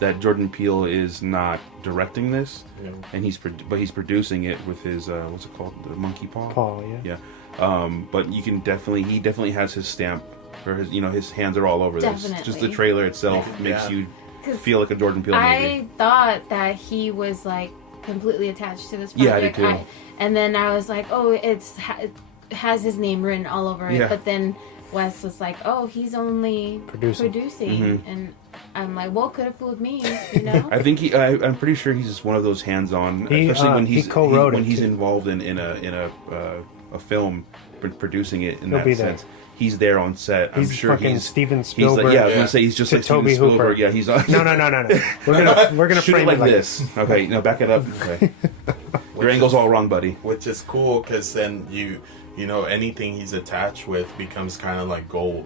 that Jordan Peele is not directing this, and he's producing it with his what's it called, the Monkey Paw? Yeah. But he definitely has his stamp, or his hands are all over this. Just the trailer itself makes you feel like a Jordan Peele movie. I thought that he was like completely attached to this project. Yeah, I did too. And then I was like, oh, it has his name written all over it. But then Wes was like, oh, he's only producing. And I'm like, well, could have fooled me, I think I'm pretty sure he's just one of those hands-on, especially when he co-wrote when he's involved in a film, producing it in that sense. He's there on set. I'm sure he's Steven Spielberg. I was gonna say he's just like Steven Spielberg. Yeah, he's on. No. We're gonna shoot frame it like this. Okay, no, back it up. Okay, your angle's all wrong, buddy. Which is cool because then you anything he's attached with becomes kind of like gold.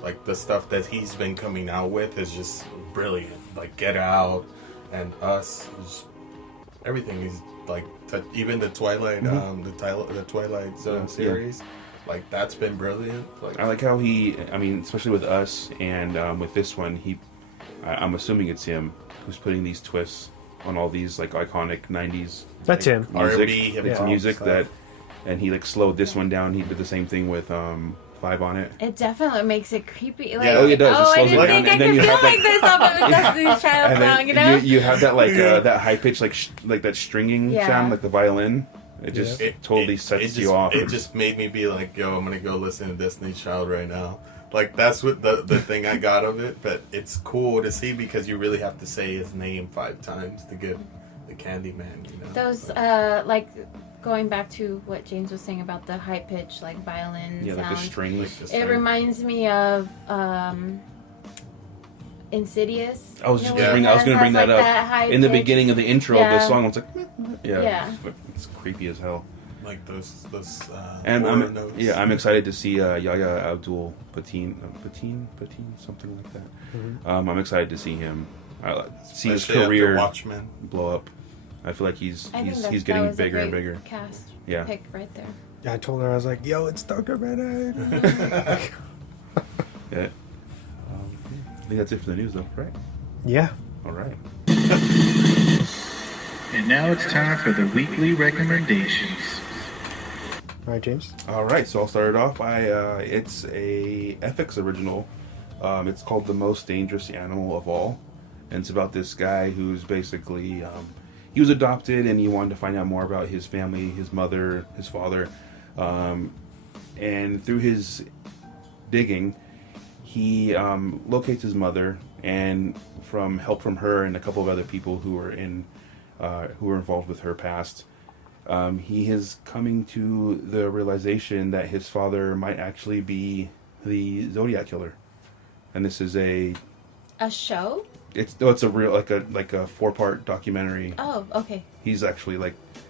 Like the stuff that he's been coming out with is just brilliant. Like Get Out and Us, everything is like even the Twilight, the Twilight Zone series. Like that's been brilliant. Like, I like how especially with Us and with this one, I'm assuming it's him who's putting these twists on all these like iconic '90s. That's him. Music that, and he like slowed this one down. He did the same thing with 5 on it. It definitely makes it creepy. Like, it does. Oh, it slows I didn't think I could feel like this off of a Destiny's Child song, You have that like that high pitch like that stringing sound, like the violin. It just totally sets you off. It just made me be like, yo, I'm gonna go listen to Destiny's Child right now. Like that's what the thing I got of it. But it's cool to see because you really have to say his name 5 times to get the Candyman. Those like going back to what James was saying about the high pitch like violin sound. Like the strings. It reminds me of Insidious. I was going to bring that up. In the beginning of the intro of the song, I was like, it's creepy as hell. Like those and notes. I'm excited to see Yahya Abdul Mateen, something like that. Mm-hmm. I'm excited to see him, see his career blow up. I feel like he's getting bigger and bigger. Cast pick right there. Yeah, I told her, I was like, yo, it's Dr. Bennett. Yeah. I think that's it for the news, though, right? Yeah. All right. And now it's time for the weekly recommendations. All right, James. All right, so I'll start it off by it's a FX original. It's called The Most Dangerous Animal of All, and it's about this guy who's basically he was adopted and he wanted to find out more about his family, his mother, his father, and through his digging, he locates his mother, and from help from her and a couple of other people who were involved with her past, he is coming to the realization that his father might actually be the Zodiac killer, and this is a show. It's a real like a 4-part documentary. Oh, okay. He's actually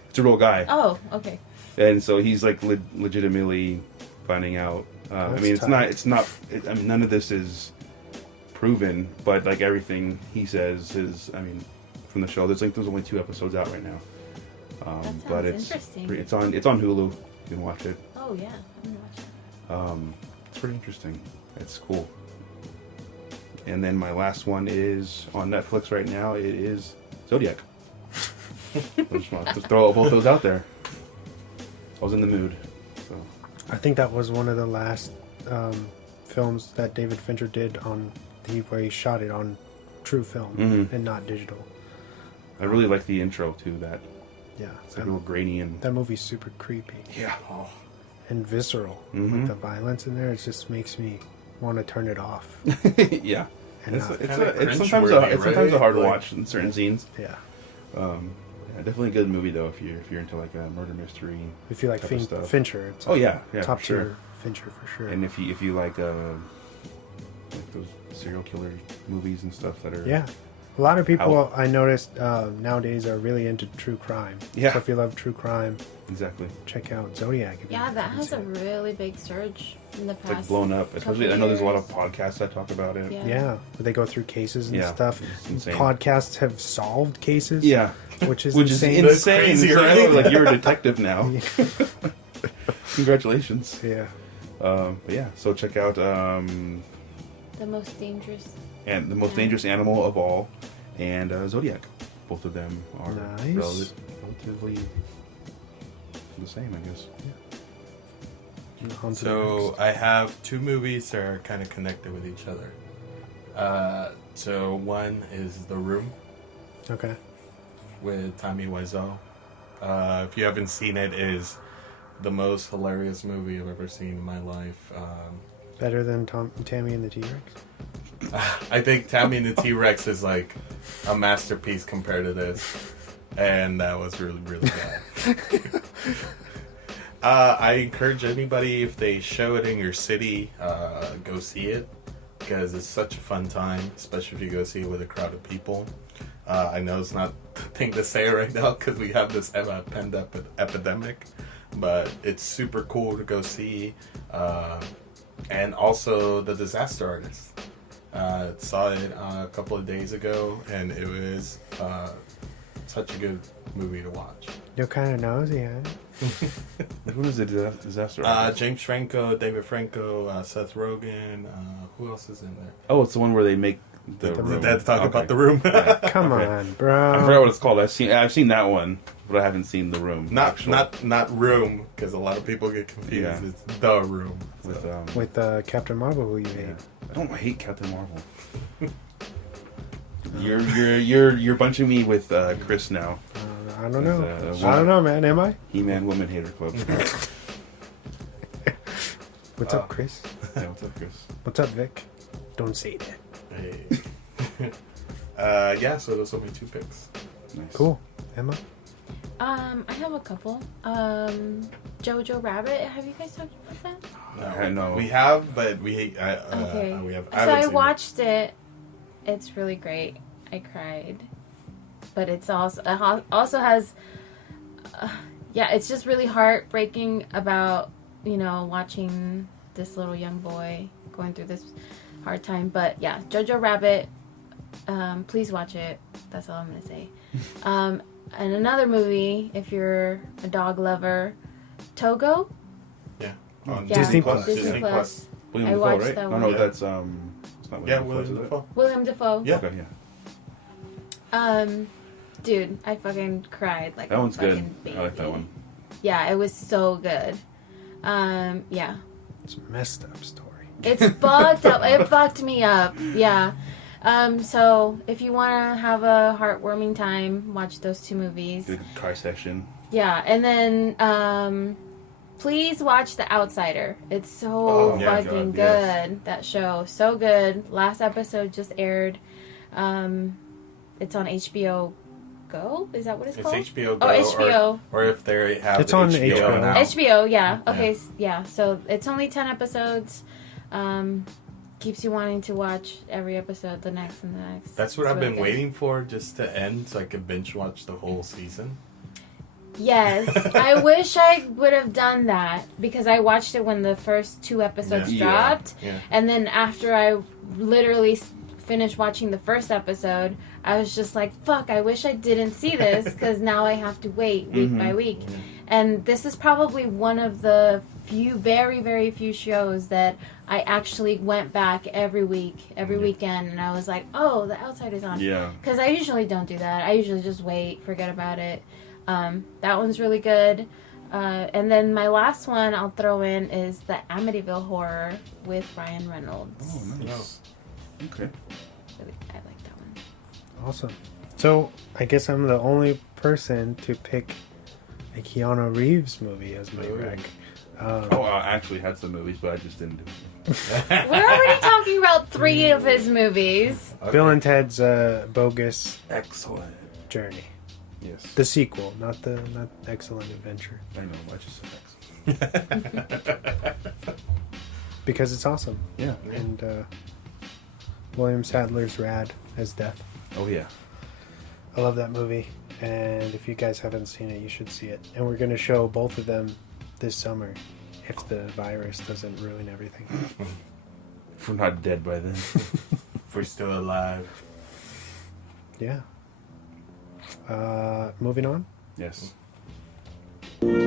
it's a real guy. Oh, okay. And so he's legitimately finding out. It's not. None of this is proven, but like everything he says is. From the show, there's only 2 episodes out right now. But it's interesting. It's on Hulu. You can watch it. Oh yeah, I'm gonna watch it. It's pretty interesting. It's cool. And then my last one is on Netflix right now. It is Zodiac. Just throw both those out there. I was in the mood. So. I think that was one of the last films that David Fincher did where he shot it on true film and not digital. I really like the intro to that. Yeah. It's like a little grainy and... That movie's super creepy. Yeah. Oh. And visceral. Like the violence in there, it just makes me want to turn it off. Yeah. It's sometimes a hard watch in certain scenes. Yeah. Definitely a good movie though if you're into like a murder mystery. If you like Fincher, it's top tier Fincher for sure. And if you like those serial killer movies and stuff that are a lot of people I noticed nowadays are really into true crime. Yeah. So if you love true crime, exactly, check out Zodiac. Yeah, that has a really big surge in the past. It's like blown up. Especially, I know there's a lot of podcasts that talk about it. Yeah, where they go through cases and stuff. Insane. Podcasts have solved cases. Yeah, which is insane. Crazy, right? Like you're a detective now. Congratulations. Yeah. But yeah, so check out The Most Dangerous. And The Most Dangerous Animal of All. and Zodiac. Both of them are Nice. relatively the same, I guess. On to the So next. I have two movies that are kind of connected with each other. So one is The Room Okay. with Tommy Wiseau. If you haven't seen it, it is the most hilarious movie I've ever seen in my life. Better than Tammy and the T-Rex? I think Tammy and the T-Rex is like a masterpiece compared to this, and that was really, really bad. I encourage anybody, if they show it in your city, go see it, because it's such a fun time, especially if you go see it with a crowd of people. I know it's not the thing to say right now because we have this epidemic, but it's super cool to go see. And also The Disaster Artist. Saw it a couple of days ago, and it was such a good movie to watch. You're kind of nosy, huh? What is the disaster? Artist? James Franco, David Franco, Seth Rogen. Who else is in there? Oh, it's the one where they make the room. Let's talk Okay. about The Room. Come on, bro. I forgot what it's called. I've seen that one, but I haven't seen The Room. Not actually. not Room, because a lot of people get confused. Yeah. It's The Room. with Captain Marvel, who you hate. I don't hate Captain Marvel. You're bunching me with Chris now. I don't know. I I don't know, man. Am I? He-Man Woman Hater Club. What's up, Chris? Yeah, what's up, Chris? What's up, Vic? Don't say that. Hey. Yeah, so those will be 2 picks. Nice. Cool. Emma? I have a couple. Jojo Rabbit. Have you guys talked about that? No. We have, but we hate. Okay. We have. So haven't I seen it. watched it. It's really great. I cried, but it's also has. Yeah, it's just really heartbreaking about watching this little young boy going through this hard time. But yeah, Jojo Rabbit. Please watch it. That's all I'm gonna say. And another movie, if you're a dog lover, Togo. Yeah. Yeah, Disney Plus. Disney Plus. William I Dafoe, watched right? that No, one. that's it's not William Yeah, Dafoe, is William it? Dafoe. William Dafoe. Yeah. Okay, yeah. Dude, I fucking cried like That a one's fucking good. baby. I like that one. Yeah, it was so good. Yeah. It's a messed up story. It's fucked up. It fucked me up. Yeah. So if you want to have a heartwarming time, watch those 2 movies. Good car session. Yeah, and then please watch The Outsider. It's so fucking God, good. yes. That show, so good. Last episode just aired. It's on HBO Go. Is that what it's called? It's HBO Go. Oh, HBO. Or if they have It's on HBO now. HBO, yeah. Okay, yeah. So it's only 10 episodes. Keeps you wanting to watch every episode, the next and the next. That's what It's I've really been good. waiting for, just to end so I could binge watch the whole season. Yes, I wish I would have done that because I watched it when the first 2 episodes Yeah. dropped, Yeah. and then after I literally finished watching the first episode, I was just like, "Fuck! I wish I didn't see this because now I have to wait week by week." And this is probably one of the few, very, very few shows that I actually went back every week, every weekend, and I was like, "Oh, The Outsider's on." Yeah. Because I usually don't do that. I usually just wait, forget about it. That one's really good. And then my last one I'll throw in is the Amityville Horror with Ryan Reynolds. Oh, nice. Okay. Really, I like that one. Awesome. So, I guess I'm the only person to pick a Keanu Reeves movie as my rec. I actually had some movies, but I just didn't do it. We're already talking about 3 of his movies. Bill and Ted's Bogus Excellent. Journey. Yes. The sequel, not Excellent Adventure. I know. I just said excellent. Because it's awesome. Yeah. And William Sadler's rad as Death. Oh, yeah. I love that movie. And if you guys haven't seen it, you should see it. And we're going to show both of them this summer if the virus doesn't ruin everything. If we're not dead by then. If we're still alive. Yeah. Moving on. Yes. 5, 4, 3,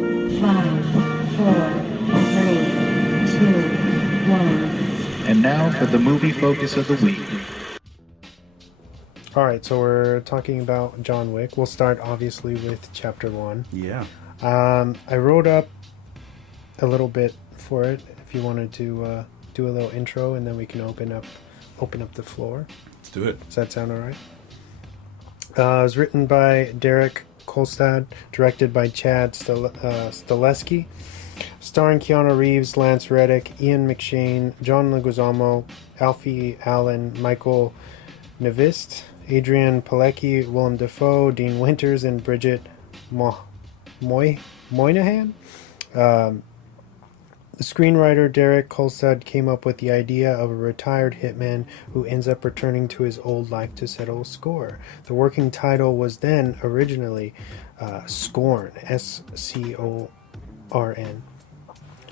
2, 1. And now for the movie focus of the week. All right, so we're talking about John Wick. We'll start obviously with chapter 1. Yeah. I wrote up a little bit for it. If you wanted to do a little intro, and then we can open up the floor. Let's do it. Does that sound all right? It was written by Derek Kolstad, directed by Chad Stileski, starring Keanu Reeves, Lance Reddick, Ian McShane, John Leguizamo, Alfie Allen, Michael Navist, Adrian Pilecki, Willem Dafoe, Dean Winters, and Bridget Moynihan. The screenwriter Derek Kolstad came up with the idea of a retired hitman who ends up returning to his old life to settle a score. The working title was then originally Scorn, S-C-O-R-N.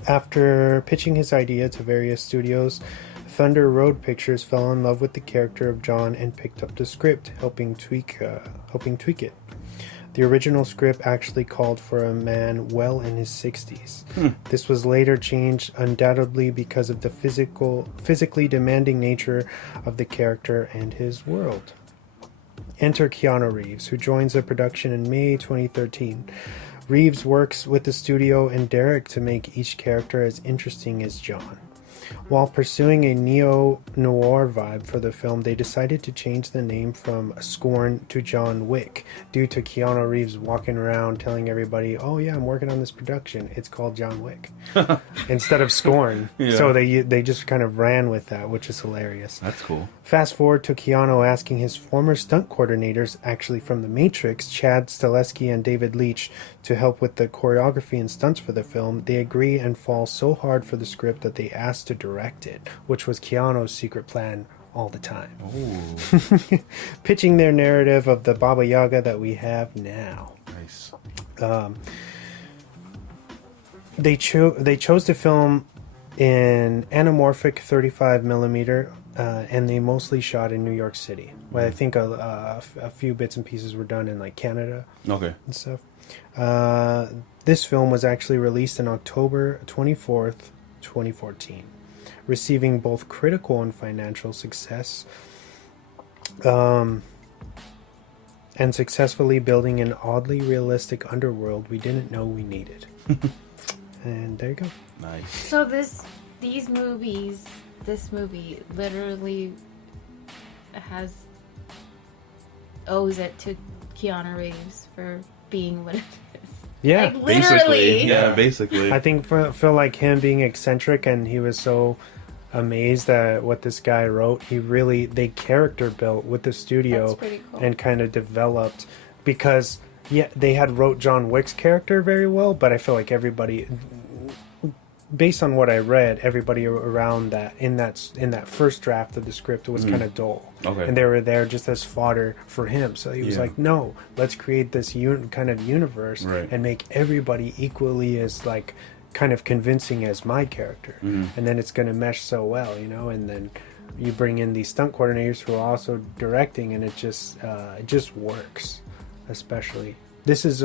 After pitching his idea to various studios, Thunder Road Pictures fell in love with the character of John and picked up the script, helping tweak it. The original script actually called for a man well in his 60s. This was later changed undoubtedly because of the physically demanding nature of the character and his world. Enter Keanu Reeves, who joins the production in May 2013. Reeves works with the studio and Derek to make each character as interesting as John. While pursuing a neo-noir vibe for the film, they decided to change the name from Scorn to John Wick due to Keanu Reeves walking around telling everybody, "Oh yeah, I'm working on this production. It's called John Wick," instead of Scorn. Yeah. So they just kind of ran with that, which is hilarious. That's cool. Fast forward to Keanu asking his former stunt coordinators, actually from The Matrix, Chad Stileski and David Leitch, to help with the choreography and stunts for the film. They agree and fall so hard for the script that they asked to direct it, which was Keanu's secret plan all the time. Pitching their narrative of the Baba Yaga that we have now. Nice. They chose to film in anamorphic 35 millimeter, and they mostly shot in New York City. Well, I think a few bits and pieces were done in like Canada and stuff. This film was actually released on October 24th, 2014, receiving both critical and financial success, and successfully building an oddly realistic underworld we didn't know we needed. And there you go. Nice. So this movie literally owes it to Keanu Reeves for being what it is. Yeah, like, literally. Basically. I think feel like him being eccentric, and he was so amazed at what this guy wrote. They character built with the studio. That's pretty cool. And kind of developed, because they had wrote John Wick's character very well, but I feel like everybody, based on what I read, everybody around that in that first draft of the script was kind of dull. Okay. And they were there just as fodder for him. So he was like, no, let's create this kind of universe and make everybody equally as like kind of convincing as my character. And then it's going to mesh so well, and then you bring in these stunt coordinators who are also directing, and it just works. Especially this is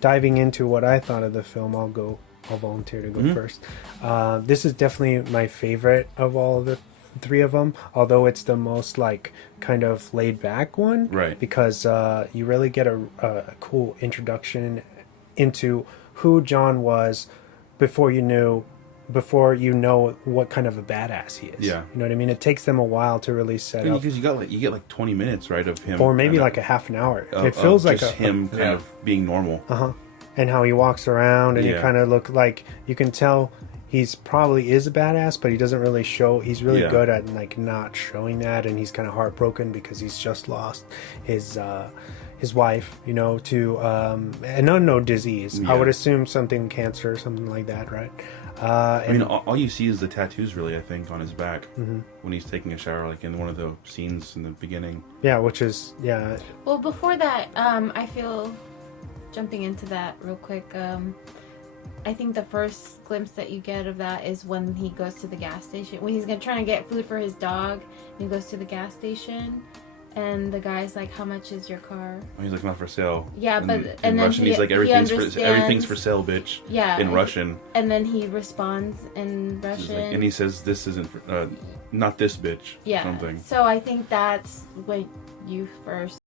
diving into what I thought of the film. I'll volunteer to go first. This is definitely my favorite of all of the three of them, although it's the most like kind of laid back one, right? Because you really get a cool introduction into who John was before you know what kind of a badass he is. Yeah, you know what I mean. It takes them a while to really set up, because you get like 20 minutes, right, of him, or maybe like a half an hour. It feels like him kind of being normal. And how he walks around, and he kind of look like, you can tell he's probably is a badass, but he doesn't really show. He's really good at like not showing that, and he's kind of heartbroken because he's just lost his wife, to an unknown disease. I would assume something cancer or something like that, right? I mean, all you see is the tattoos, really, I think, on his back when he's taking a shower, like in one of the scenes in the beginning. Yeah, which is Well, before that, I feel, jumping into that real quick, I think the first glimpse that you get of that is when he goes to the gas station. When he's trying to get food for his dog, and he goes to the gas station, And the guy's like, "How much is your car?" And he's like, "Not for sale." Yeah, but in and then Russian, he's like, "Everything's for sale, bitch." Yeah, in Russian. And then he responds in Russian, like, and he says, "This isn't for, not this bitch." Yeah. Something. So I think that's when you first